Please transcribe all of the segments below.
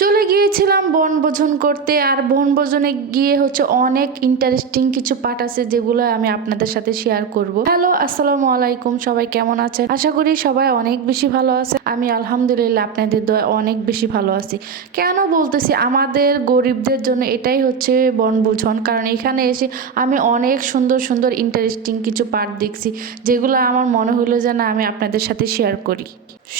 চলে গিয়েছিলাম বনভোজন করতে। আর বনভোজনে গিয়ে হচ্ছে অনেক ইন্টারেস্টিং কিছু পার্ট আছে যেগুলো আমি আপনাদের সাথে শেয়ার করব। হ্যালো, আসসালামু আলাইকুম, সবাই কেমন আছেন? আশা করি সবাই অনেক বেশি ভালো আছে। আমি আলহামদুলিল্লাহ আপনাদের দোয়ায় অনেক বেশি ভালো আছি। কেন বলতেছি, আমাদের গরিবদের জন্য এটাই হচ্ছে বনভোজন। কারণ এখানে এসে আমি অনেক সুন্দর সুন্দর ইন্টারেস্টিং কিছু পার্ট দেখছি, যেগুলো আমার মনে হলো যে না, আমি আপনাদের সাথে শেয়ার করি।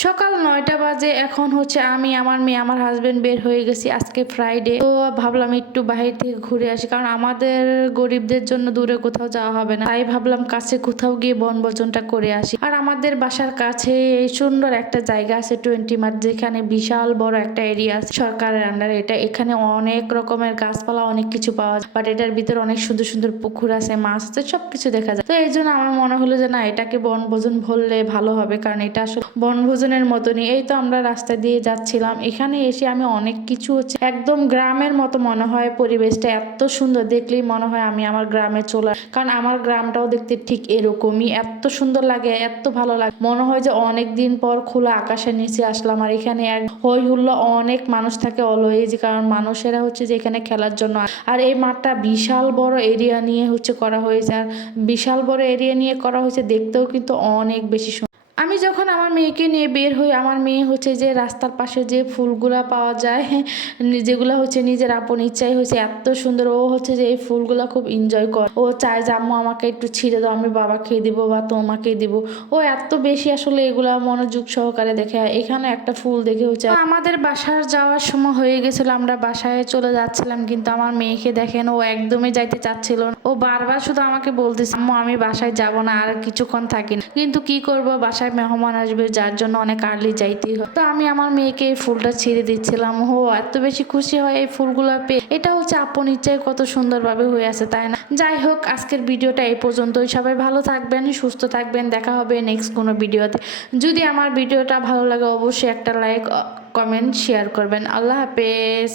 সকাল 9টা বাজে। এখন হচ্ছে আমি, আমার মেয়ে, আমার হাজবেন্ড বের হয়ে গেছি। আজকে ফ্রাইডে, তো ভাবলাম একটু বাহির থেকে ঘুরে আসি, কারণ আমাদের গরিবদের জন্য দূরে কোথাও যাওয়া হবে না। তাই ভাবলাম কাছে কোথাও গিয়ে বনভোজনটা করে আসি। আর আমাদের বাসার কাছে এই সুন্দর একটা জায়গা আছে 20 মার্চ, যেখানে বিশাল বড় একটা এরিয়া আছে সরকারের আন্ডারে। এখানে অনেক রকমের গাছপালা, অনেক কিছু পাওয়া যায়। বাট এটার ভিতরে অনেক সুন্দর সুন্দর পুকুর আছে, মাছ আছে, সবকিছু দেখা যায়। তো এই জন্য আমার মনে হলো যে না, এটাকে বনভোজন বললে ভালো হবে, কারণ এটা আসলে বনভোজনের মতনই। এই তো আমরা রাস্তা দিয়ে যাচ্ছিলাম, এখানে এসে আমি অনেক কিছু হচ্ছে একদম গ্রামের মতো মনে হয়। পরিবেশটা এত সুন্দর, দেখলেই মনে হয় আমি আমার গ্রামে চলে, কারণ আমার গ্রামটাও দেখতে ঠিক এরকমই। এত সুন্দর লাগে, এত ভালো লাগে, মনে হয় যে অনেক দিন পর খোলা আকাশের নিচে আসলাম। আর এখানে এক হই হুল্লো, অনেক মানুষ থাকে অলওয়েজ, কারণ মানুষেরা হচ্ছে যে এখানে খেলার জন্য। আর এই মাঠটা বিশাল বড় এরিয়া নিয়ে হচ্ছে করা হয়েছে। আর বিশাল বড় এরিয়া নিয়ে করা হয়েছে, দেখতেও কিন্তু অনেক বেশি। আমি যখন আমার মেয়েকে নিয়ে বের হই, আমার মেয়ে হচ্ছে যে রাস্তার পাশে যে ফুলগুলা পাওয়া যায়, যেগুলো হচ্ছে নিজের আপন ইচ্ছাই হচ্ছে এত সুন্দর, ও হচ্ছে যে এই ফুলগুলা খুব এনজয় করে। ও চায় যে আম্মু আমাকে একটু ছিঁড়ে দাও, আমি বাবাকে দিব বা তোমাকে দিব। ও এত বেশি আসলে এগুলা মনোযোগ সহকারে দেখে। এখানে একটা ফুল দেখে হচ্ছে আমাদের বাসার যাওয়ার সময় হয়ে গেছিল, আমরা বাসায় চলে যাচ্ছিলাম, কিন্তু আমার মেয়েকে দেখেন, ও একদমই যাইতে চাচ্ছিল না। ও বারবার শুধু আমাকে বলতেছে আম্মু আমি বাসায় যাব না, আর কিছুক্ষণ থাকি না। কিন্তু কি করব, বাসায় মেহমান আসবে, যার জন্য অনেক আর্লি যাইতেই হয়। তো আমি আমার মেয়েকে এই ফুলটা ছিঁড়ে দিচ্ছিলাম। ও এত বেশি খুশি হয় এই ফুলগুলো পেয়ে। এটা হচ্ছে আপন ইচ্ছায় কত সুন্দরভাবে হয়ে আছে, তাই না? যাই হোক, আজকের ভিডিওটা এই পর্যন্তই। সবাই ভালো থাকবেন, সুস্থ থাকবেন। দেখা হবে নেক্সট কোনো ভিডিওতে। যদি আমার ভিডিওটা ভালো লাগে অবশ্যই একটা লাইক, কমেন্ট, শেয়ার করবেন। আল্লাহ হাফেজ।